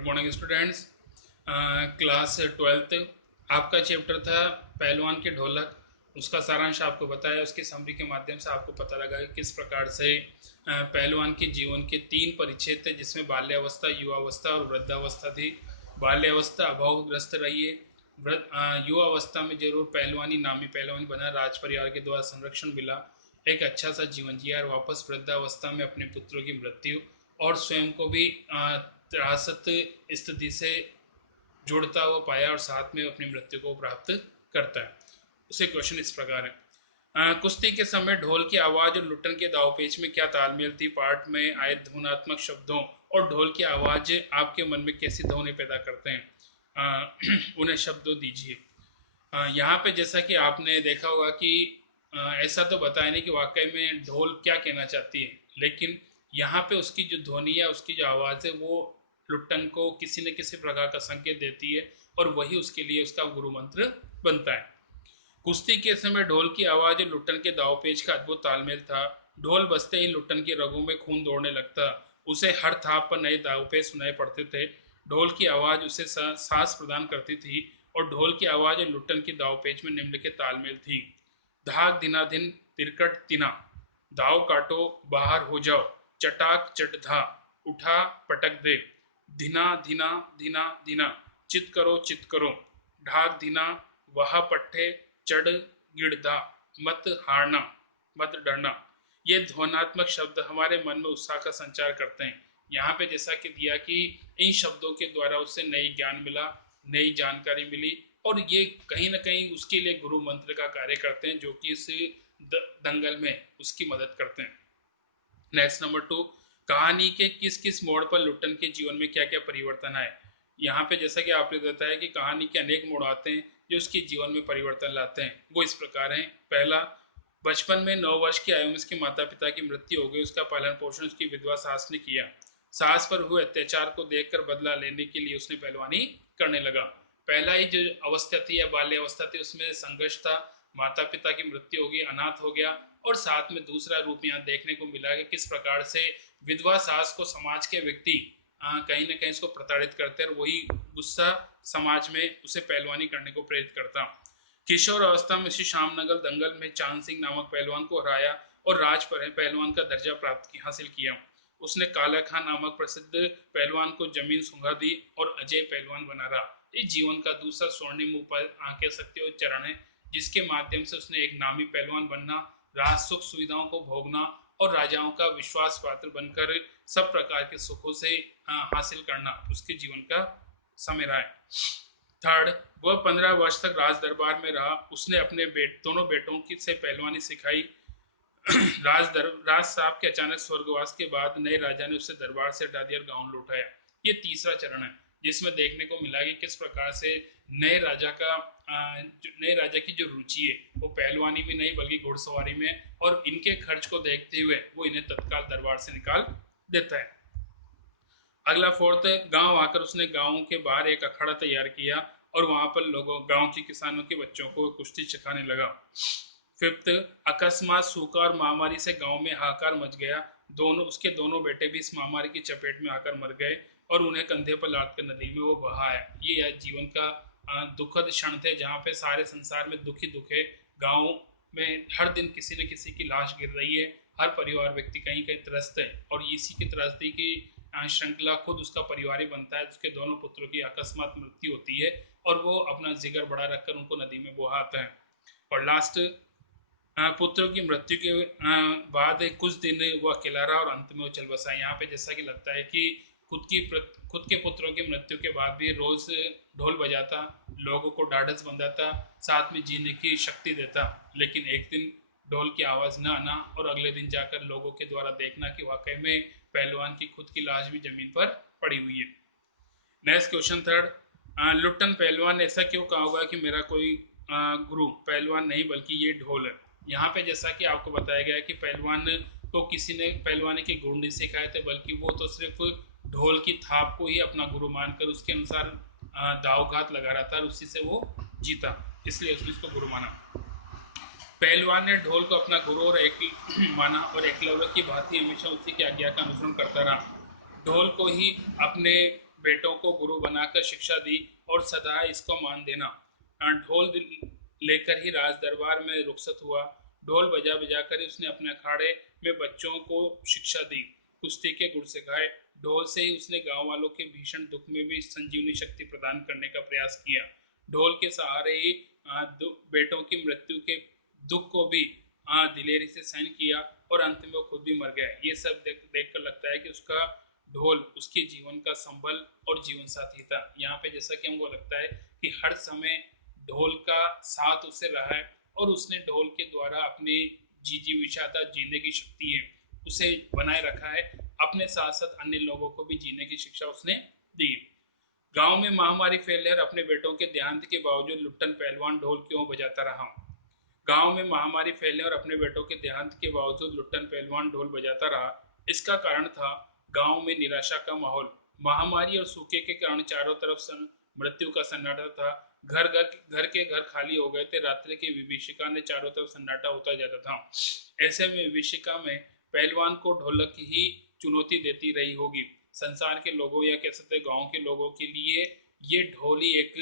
Good morning students. Class 12th आपका chapter था पहलवान के ढोलक। उसका सारांश आपको बताया, उसकी समरी के माध्यम से आपको पता लगा कि किस प्रकार से पहलवान के जीवन के 3 परिच्छेद थे, जिसमें बाल्यावस्था, युवावस्था और वृद्धावस्था थी। बाल्यावस्था अभावग्रस्त रही है। युवावस्था में जरूर पहलवानी, नामी पहलवान बना, राज परिवार के द्वारा संरक्षण मिला, एक अच्छा सा जीवन जिया, और वापस वृद्धावस्था में अपने पुत्रों की मृत्यु और स्वयं को भी त्रासत स्थिति से जोड़ता हुआ पाया और साथ में अपनी मृत्यु को प्राप्त करता है। उसे क्वेश्चन इस प्रकार है, कुश्ती के समय ढोल की आवाज और लुट्टन के दावपेच में क्या तालमेल थी? पाठ में आए ध्वनात्मक शब्दों और ढोल की आवाज आपके मन में कैसी ध्वनि पैदा करते हैं? उन्हें शब्दों दीजिए। यहाँ पे जैसा कि आपने देखा होगा कि ऐसा तो बताया नहीं कि वाकई में ढोल क्या कहना चाहती है, लेकिन यहाँ पे उसकी जो ध्वनि है, उसकी जो आवाज़ है, वो लुट्टन को किसी न किसी प्रकार का संकेत देती है और वही उसके लिए उसका गुरु मंत्र बनता है। कुश्ती के समय ढोल की आवाज़ और लुट्टन के दावपेच का अद्भुत तालमेल था। ढोल बजते ही लुट्टन की रगों में खून दौड़ने लगता, उसे हर थाप पर नए दावपेच सुनाई पड़ते थे। ढोल की आवाज़ उसे सांस प्रदान करती थी और ढोल की आवाज़ और लुट्टन की दावपेच में निम्नलिखित तालमेल थी। धाक दिनाधिन तिरकट तिना, दाव काटो बाहर हो जाओ, चटाक चटधा, उठा पटक दे, धिना धिना धिना धिना, चित करो, ढाक धिना, वहा पट्टे चढ़ गिड़धा, मत हारना, मत डरना। ये ध्वनात्मक शब्द हमारे मन में उत्साह का संचार करते हैं। यहाँ पे जैसा कि दिया कि इन शब्दों के द्वारा उससे नई ज्ञान मिला, नई जानकारी मिली, और ये कहीं ना कहीं उसके लिए गुरु मंत्र का कार्य करते हैं, जो कि इस दंगल में उसकी मदद करते हैं। नेक्स्ट नंबर 2, कहानी के किस किस मोड़ पर लुट्टन के जीवन में क्या क्या परिवर्तन आए? यहाँ पे जैसा कि आपने बताया कि कहानी के अनेक मोड़ आते हैं जो उसके जीवन में परिवर्तन लाते हैं। वो इस प्रकार हैं। पहला, बचपन में 9 वर्ष की आयु में उसके माता पिता की मृत्यु हो गई। उसका पालन पोषण उसकी विधवा सास ने किया। सास पर हुए अत्याचार को देखकर बदला लेने के लिए उसने पहलवानी करने लगा। पहला ही जो अवस्था थी या बाल्य अवस्था थी, उसमें संघर्ष था। माता पिता की मृत्यु होगी, अनाथ हो गया, और साथ में दूसरा रूप यहाँ देखने को मिला कि किस प्रकार से विधवा सास को समाज के व्यक्ति कहीं ना कहीं उसको प्रताड़ित करते हैं, और वही गुस्सा समाज में उसे पहलवानी करने को प्रेरित करता। किशोर अवस्था में श्री श्यामनगर दंगल में चांद सिंह नामक पहलवान को हराया और राज पहलवान का दर्जा हासिल किया। उसने काला खान नामक प्रसिद्ध पहलवान को जमीन सुंघा दी और अजय पहलवान बना रहा। ये जीवन का दूसरा स्वर्णिम उपाय कह सकते हो चरण है, जिसके माध्यम से उसने एक नामी पहलवान बनना, राज सुख सुविधाओं को भोगना और राजाओं का विश्वास पात्र बनकर सब प्रकार के सुखों से हासिल करना उसके जीवन का समय रहा है। थर्ड, वह 15 वर्ष तक राज दरबार में रहा। उसने अपने दोनों बेटों की से पहलवानी सिखाई। राज साहब के अचानक स्वर्गवास के बाद नए राजा ने उसे दरबार से हटा दिया और गांव लौटाया। ये तीसरा चरण है, जिसमें देखने को मिला कि किस प्रकार से नए राजा की जो रुचि है वो पहलवानी में नहीं बल्कि घुड़सवारी में, और इनके खर्च को देखते हुए वो इन्हें तत्काल दरबार से निकाल देता है। अगला फोर्थ, गांव आकर उसने गांव के बाहर एक अखाड़ा तैयार किया और वहां पर गांव के किसानों के बच्चों को कुश्ती सिखाने लगा। फिफ्थ, अकस्मात सूखा और महामारी से गांव में हाहाकार मच गया। उसके दोनों बेटे भी इस महामारी की चपेट में आकर मर गए और उन्हें कंधे पर लाद कर नदी में वो बहाया। ये जीवन का दुखद क्षण थे, जहाँ पे सारे संसार में दुख ही दुख है। गाँव में हर दिन किसी न किसी की लाश गिर रही है, हर परिवार व्यक्ति कहीं कहीं त्रस्त है, और इसी की त्रस्ती की श्रृंखला खुद उसका परिवार ही बनता है। उसके दोनों पुत्रों की अकस्मात मृत्यु होती है और वो अपना जिगर बढ़ा रखकर उनको नदी में बहाता है। और लास्ट, पुत्रों की मृत्यु के बाद कुछ दिन वो अकेला रहा और अंत में वो चल बसा। यहाँ पे जैसा कि लगता है कि खुद के पुत्रों की मृत्यु के बाद भी रोज ढोल बजाता, लोगों को ढाढ़स बंधाता, साथ में जीने की शक्ति देता, लेकिन एक दिन ढोल की आवाज न आना और अगले दिन जाकर लोगों के द्वारा देखना कि वाकई में पहलवान की खुद की लाश भी जमीन पर पड़ी हुई है। नेक्स्ट क्वेश्चन थर्ड, लुट्टन पहलवान ने ऐसा क्यों कहा होगा कि मेरा कोई गुरु पहलवान नहीं बल्कि ये ढोल है? यहाँ पे जैसा कि आपको बताया गया है कि पहलवान को किसी ने पहलवानी के गुण नहीं सिखाए थे, बल्कि वो तो सिर्फ ढोल की थाप को ही अपना गुरु मानकर उसके अनुसार दावघात लगा रहा था और उसी से वो जीता, इसलिए उसने उसको गुरु माना। पहलवान ने ढोल को अपना गुरु और माना और एकलव्य की भांति हमेशा उसी की आज्ञा का अनुसरण करता रहा। ढोल को ही अपने बेटों को गुरु बनाकर शिक्षा दी और सदा इसको मान देना। ढोल लेकर ही राज दरबार में रुखसत हुआ। ढोल बजा बजा कर उसने अपने अखाड़े में बच्चों को शिक्षा दी, कुश्ती के गुर सिखाए। ढोल से ही उसने गांव वालों के भीषण दुख में भी संजीवनी शक्ति प्रदान करने का प्रयास किया। ढोल के सहारे ही बेटों की मृत्यु के दुख को भी दिलेरी से सहन किया और अंत में वो खुद भी मर गया। ये सब देख कर लगता है कि उसका ढोल उसके जीवन का संबल और जीवन साथी था। यहाँ पे जैसा कि हमको लगता है कि हर समय ढोल का साथ उसे रहा है और उसने ढोल के द्वारा अपनी जीविका जीने की शक्ति है उसे बनाए रखा है। अपने साथ साथ अन्य लोगों को भी जीने की शिक्षा उसने दी। गांव में महामारी फैलकर अपने बेटों के देहांत के बावजूद लुट्टन पहलवान ढोल क्यों बजाता रहा? गांव में महामारी फैलने और अपने बेटों के देहांत के बावजूद लुट्टन पहलवान ढोल बजाता रहा। इसका कारण था गांव में निराशा का माहौल। महामारी और सूखे के कारण चारों तरफ मृत्यु का सन्नाटा था। घर के घर खाली हो गए थे। रात्रि की विभीषिका ने चारों तरफ सन्नाटा होता जाता था। ऐसे में विभीषिका में पहलवान को ढोलक ही चुनौती देती रही होगी। संसार के लोगों या कह सकते गांव के लोगों के लिए ये ढोल ही एक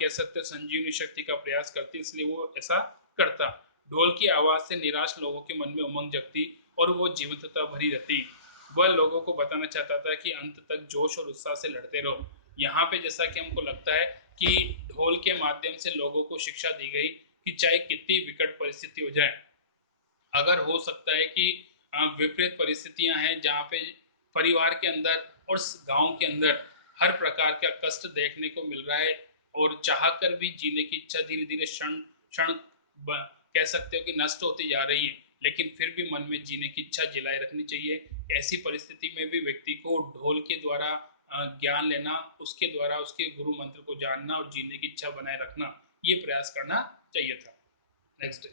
कह सकते संजीवनी शक्ति का प्रयास करती, इसलिए वो ऐसा करता। ढोल की आवाज से निराश लोगों के मन में उमंग जगती और वो जीवंतता भरी रहती। वह लोगों को बताना चाहता था कि अंत तक जोश और उत्साह से लड़ते रहो। यहाँ पे जैसा कि हमको लगता है कि ढोल के माध्यम से लोगों को शिक्षा दी गई कि चाहे कितनी विकट परिस्थिति हो जाए, अगर हो सकता है कि विपरीत परिस्थितियां हैं जहाँ पे परिवार के अंदर और गांव के अंदर हर प्रकार का कष्ट देखने को मिल रहा है और चाह कर भी जीने की इच्छा धीरे धीरे क्षण क्षण कह सकते हो कि नष्ट होती जा रही है, लेकिन फिर भी मन में जीने की इच्छा जिलाए रखनी चाहिए। ऐसी परिस्थिति में भी व्यक्ति को ढोल के द्वारा ज्ञान लेना, उसके द्वारा उसके गुरु मंत्र को जानना और जीने की इच्छा बनाए रखना, ये प्रयास करना चाहिए था। नेक्स्ट।